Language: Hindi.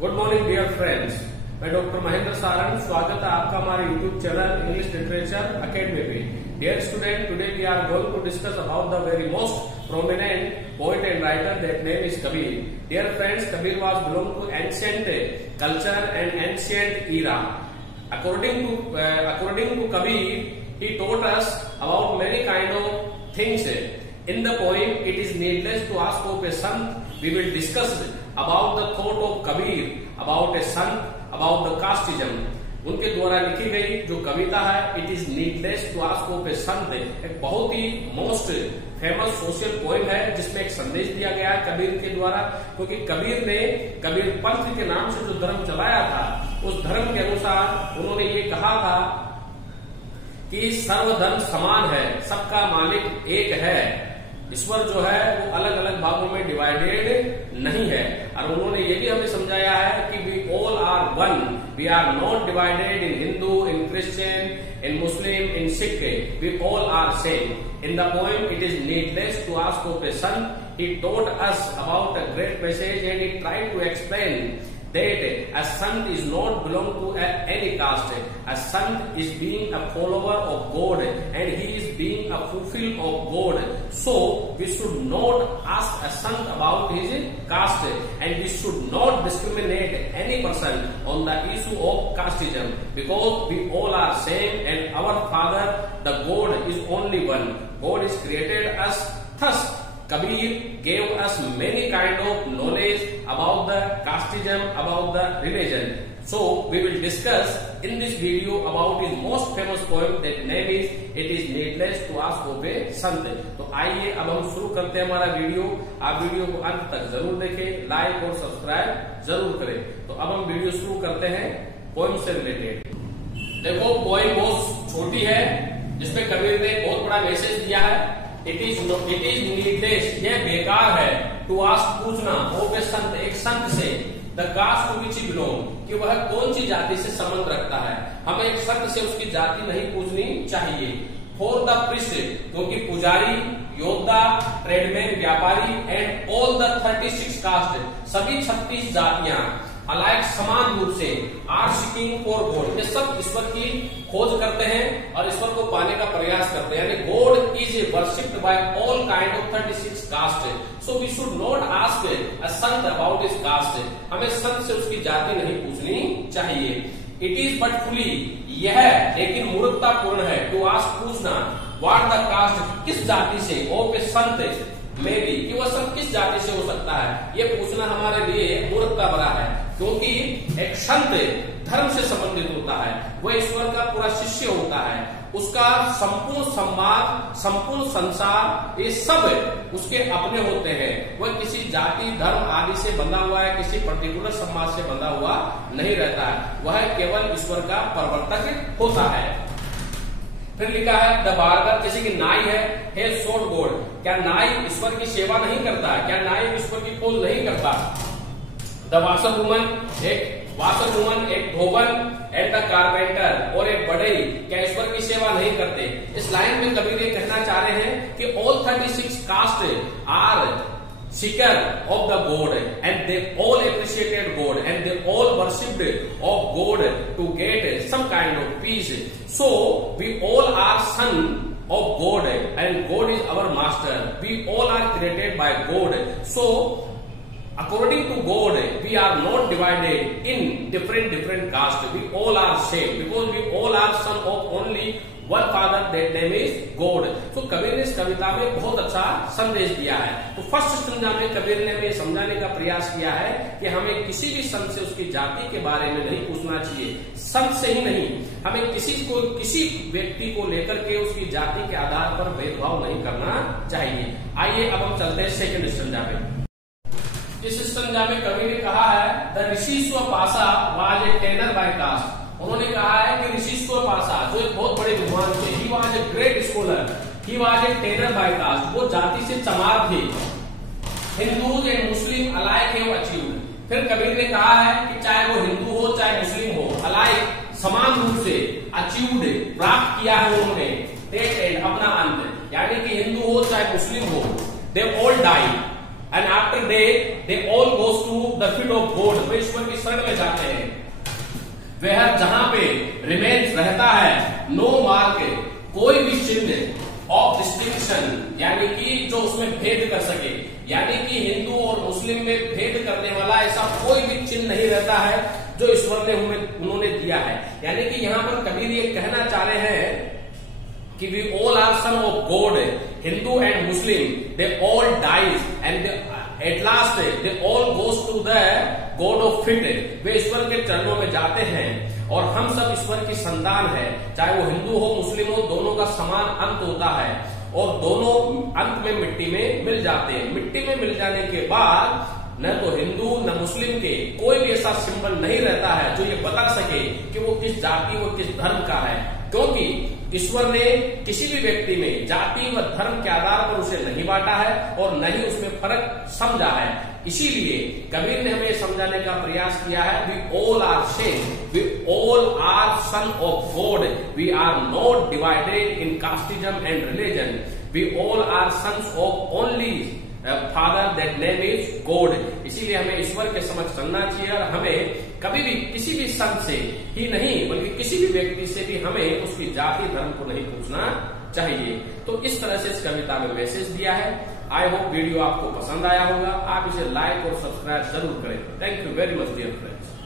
गुड मॉर्निंग डियर फ्रेंड्स, मैं डॉक्टर महेंद्र सारंग। स्वागत है आपका हमारे YouTube channel English literature academy पे। Dear student, today we are going to discuss about the very most prominent poet and writer, that name is Kabir. Dear friends, Kabir was belong to ancient culture and ancient era. According to Kabir, he taught us about many kind of things. In the poem, it is needless to ask of a sant. We will discuss about the thought of Kabir, about a sant, about the casteism. उनके द्वारा लिखी गई जो कविता है it is needless to ask of a sant, एक बहुत ही मोस्ट फेमस सोशल पोएम है जिसमें एक संदेश दिया गया है कबीर के द्वारा। क्योंकि कबीर ने कबीर पंथ के नाम से जो धर्म चलाया था उस धर्म के अनुसार उन्होंने ये कहा था कि सर्वधर्म समान है, सबका मालिक एक है, ईश्वर जो है वो अलग अलग भागों में डिवाइडेड नहीं है। और उन्होंने ये भी हमें समझाया है कि we all are one, we are not divided in Hindu, in Christian, in Muslim, in Sikh, we all are same. In the poem, it is needless to ask of a son. He taught us about a great message and he tried to explain that a sant is not belong to any caste. A sant is being a follower of God and he is being a fulfill of God. So we should not ask a sant about his caste and we should not discriminate any person on the issue of casteism because we all are same and our Father, the God, is only one. God is created us. Thus Kabir gave us many kind of knowledge about the casteism, about the religion. So we will discuss in this video about his most famous poem that name is It is needless to ask of a sant. तो आइए अब हम शुरू करते हैं हमारा वीडियो। आप वीडियो को अंत तक जरूर देखें, लाइक और सब्सक्राइब जरूर करें। तो अब हम वीडियो शुरू करते हैं पोएम से रिलेटेड। देखो पोएम बहुत छोटी है जिसमें कबीर ने बहुत बड़ा मैसेज दिया है। इट इज नीडलेस, यह बेकार है, टू आस्क पूछना, ऑफ ए संत, एक संत से, the caste to which he belong, कि वह कौन सी जाति से संबंध रखता है। हमें एक संत से उसकी जाति नहीं पूछनी चाहिए। फॉर द प्रीस्ट, क्योंकि पुजारी, योद्धा, ट्रेडमैन, व्यापारी एंड ऑल द 36 कास्ट, सभी 36 जातियां अलाइक समान रूप से आर सीकिंग फॉर गॉड, ये सब ईश्वर की खोज करते हैं और ईश्वर को पाने का प्रयास करते हैं। यानी God is worshipped by all kind of 36 caste. So we should not ask a sant about his cast, हमें संत से उसकी जाति नहीं पूछनी चाहिए। इट इज बट फुली, यह लेकिन मूर्खतापूर्ण है, टू आस्क पूछना, व्हाट द कास्ट, किस जाति से, ऑफ ए संत में भी, कि वह संत किस जाति से हो सकता है, ये पूछना हमारे लिए मूर्खता भरा है। क्योंकि एक संत धर्म से संबंधित होता है, वह ईश्वर का पूरा शिष्य होता है, उसका संपूर्ण संवाद, संपूर्ण संसार, ये सब उसके अपने होते हैं। वह किसी जाति, धर्म आदि से बंधा हुआ है, किसी पर्टिकुलर समाज से बंधा हुआ नहीं रहता है, वह केवल ईश्वर का प्रवर्तक होता है। फिर लिखा है द बार्बर, किसी की नाई है सोड गोड, क्या नाई ईश्वर की सेवा नहीं करता, क्या नाई ईश्वर की खोज नहीं करता। द वाशर वुमन, एक धोबन एंड द कारपेंटर, और एक बढ़ई, क्या ईश्वर की सेवा नहीं करते। इस लाइन में कबीर ये कहना चाह रहे हैं कि all 36 caste are seeker of the God and they all appreciated God and they all worshipped of God to get some kind of peace. So we all are son of God and God is our master. We all are created by God. So according to God we are not divided in different caste. We all are same because we all are son of only one father, that name is God. तो कबीर ने इस कविता में बहुत अच्छा संदेश दिया है। तो फर्स्ट स्टंजा में कबीर ने हमें समझाने का प्रयास किया है कि हमें किसी भी संत से उसकी जाति के बारे में नहीं पूछना चाहिए। संत से ही नहीं, हमें किसी व्यक्ति को लेकर के उसकी जाति के आधार पर भेदभाव नहीं करना चाहिए। आइए अब हम चलते हैं सेकंड स्टंजा में। इस स्टंजा में कबीर ने कहा है the rishi Swapacha was a tanner by caste. उन्होंने कहा है कि ऋषि स्वपासा जो एक बहुत बड़े विद्वान थे, he was a great scholar, he was a tanner by caste, वो जाति से चमार थे। Hindus and Muslim alike have achieved. फिर कबीर ने कहा है कि चाहे वो हिंदू हो चाहे मुस्लिम हो, अलाइक समान रूप से अचीव्ड प्राप्त किया है उन्होंने, टेक एंड अपना अंत, यानी कि हिंदू हो चाहे मुस्लिम हो, they all die and after they all goes to the feet of God, वे ईश्वर की शरण में जाते हैं। वह जहां पे रिमेन्स रहता है, नो मार्क, कोई भी चिन्ह ऑफ डिस्टिंक्शन, यानी कि जो उसमें भेद कर सके, यानी कि हिंदू और मुस्लिम में भेद करने वाला ऐसा कोई भी चिन्ह नहीं रहता है जो ईश्वर ने उन्होंने दिया है। यानी कि यहां पर कबीर ये कहना चाह रहे हैं कि we all are son of God, Hindu and Muslim, they all dies and at last they all goes to the God of feet, वे ईश्वर के चरणों में जाते हैं और हम सब ईश्वर की संतान है। चाहे वो हिंदू हो मुस्लिम हो, दोनों का समान अंत होता है और दोनों अंत में मिट्टी में मिल जाते हैं। मिट्टी में मिल जाने के बाद न तो हिंदू न मुस्लिम के कोई भी ऐसा सिंबल नहीं रहता है जो ये बता सके कि वो किस जाति वो किस धर्म का है, क्योंकि ईश्वर ने किसी भी व्यक्ति में जाति व धर्म के आधार पर उसे नहीं बांटा है और न ही उसमें फर्क समझा है। इसीलिए कबीर ने हमें समझाने का प्रयास किया है, we all are same, we all are son of God, we are not divided in casteism and religion, we all are sons of only father, that name is God. इसीलिए हमें ईश्वर के समझ चलना चाहिए और हमें कभी भी किसी भी संत से ही नहीं बल्कि किसी भी व्यक्ति से भी हमें उसकी जाति धर्म को नहीं पूछना चाहिए। तो इस तरह से इस कविता में मैसेज दिया है। आई होप वीडियो आपको पसंद आया होगा। आप इसे लाइक और सब्सक्राइब जरूर करें। Thank you very much dear friends.